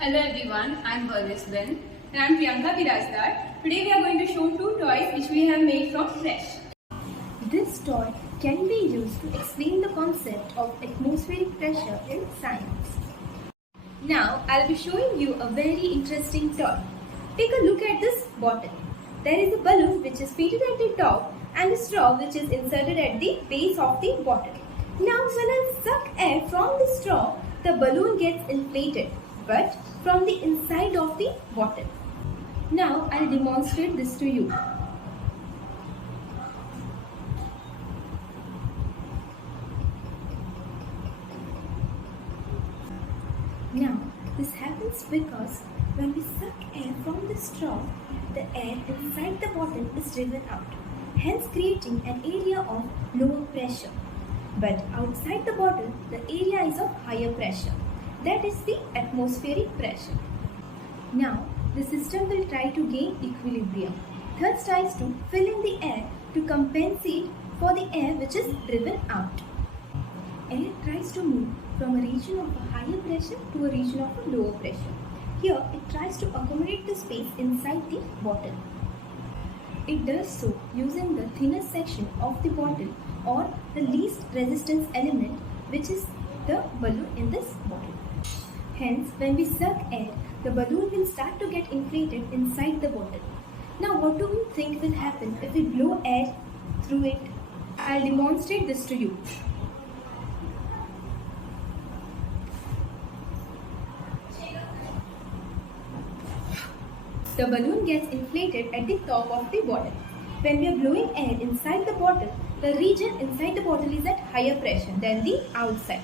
Hello everyone, I am Berlis Ben and I am Priyanka Birazdar. Today we are going to show two toys which we have made from fresh. This toy can be used to explain the concept of atmospheric pressure in science. Now I'll be showing you a very interesting toy. Take a look at this bottle. There is a balloon which is fitted at the top and a straw which is inserted at the base of the bottle. Now when I suck air from the straw, the balloon gets inflated, but from the inside of the bottle. Now I'll demonstrate this to you. Now this happens because when we suck air from the straw, the air inside the bottle is driven out, hence creating an area of lower pressure. But outside the bottle, the area is of higher pressure. That is the atmospheric pressure. Now, the system will try to gain equilibrium. Thus tries to fill in the air to compensate for the air which is driven out. Air tries to move from a region of a higher pressure to a region of a lower pressure. Here, it tries to accommodate the space inside the bottle. It does so using the thinnest section of the bottle or the least resistance element, which is the balloon in this bottle. Hence, when we suck air, the balloon will start to get inflated inside the bottle. Now, what do you think will happen if we blow air through it? I'll demonstrate this to you. The balloon gets inflated at the top of the bottle. When we are blowing air inside the bottle, the region inside the bottle is at higher pressure than the outside.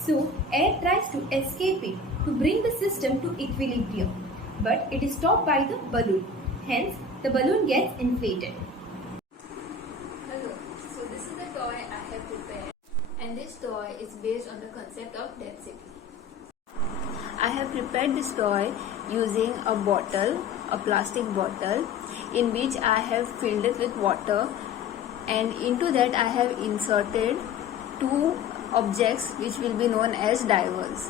So, air tries to escape it to bring the system to equilibrium, but it is stopped by the balloon. Hence, the balloon gets inflated. Hello, so this is the toy I have prepared, and this toy is based on the concept of density. I have prepared this toy using a bottle, a plastic bottle, in which I have filled it with water, and into that I have inserted two objects which will be known as divers.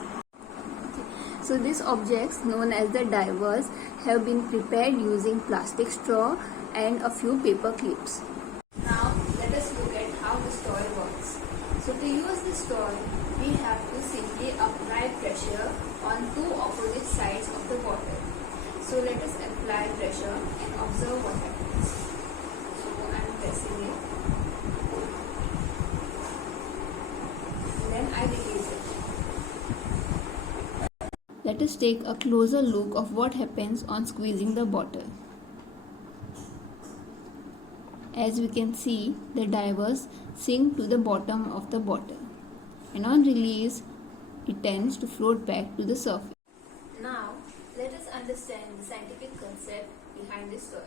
So these objects known as the divers have been prepared using plastic straw and a few paper clips. Now let us look at how this toy works. So to use this toy, we have to simply apply pressure on two opposite sides of the bottle. So let us apply pressure and observe what happens. So I am pressing it. And then I release it. Let us take a closer look of what happens on squeezing the bottle. As we can see, the divers sink to the bottom of the bottle, and on release, it tends to float back to the surface. Now, let us understand the scientific concept behind this toy.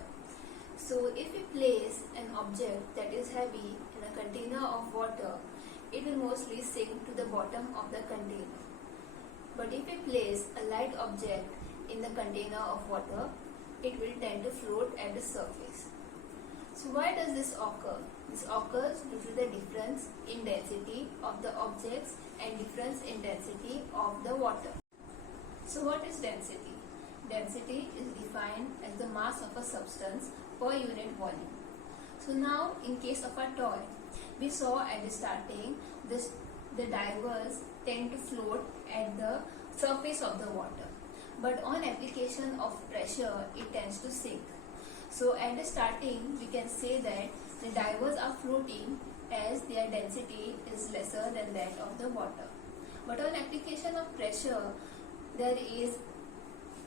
So, if we place an object that is heavy in a container of water, it will mostly sink to the bottom of the container. But if we place a light object in the container of water, it will tend to float at the surface. So why does this occur? This occurs due to the difference in density of the objects and difference in density of the water. So what is density? Density is defined as the mass of a substance per unit volume. So now in case of our toy, we saw at the starting the divers tend to float at the surface of the water. But on application of pressure, it tends to sink. So at the starting, we can say that the divers are floating as their density is lesser than that of the water. But on application of pressure, there is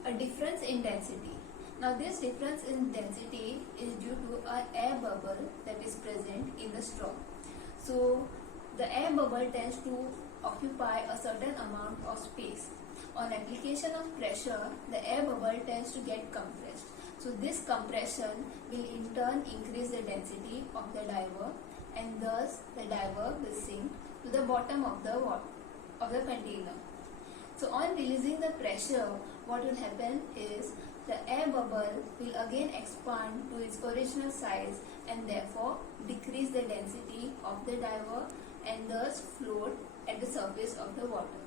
a difference in density. Now this difference in density is due to an air bubble that is present in the straw. So the air bubble tends to occupy a certain amount of space. On application of pressure, the air bubble tends to get compressed. So this compression will in turn increase the density of the diver, and thus the diver will sink to the bottom of the container. So on releasing the pressure, what will happen is the air bubble will again expand to its original size and therefore decrease the density of the diver and thus float at the surface of the water.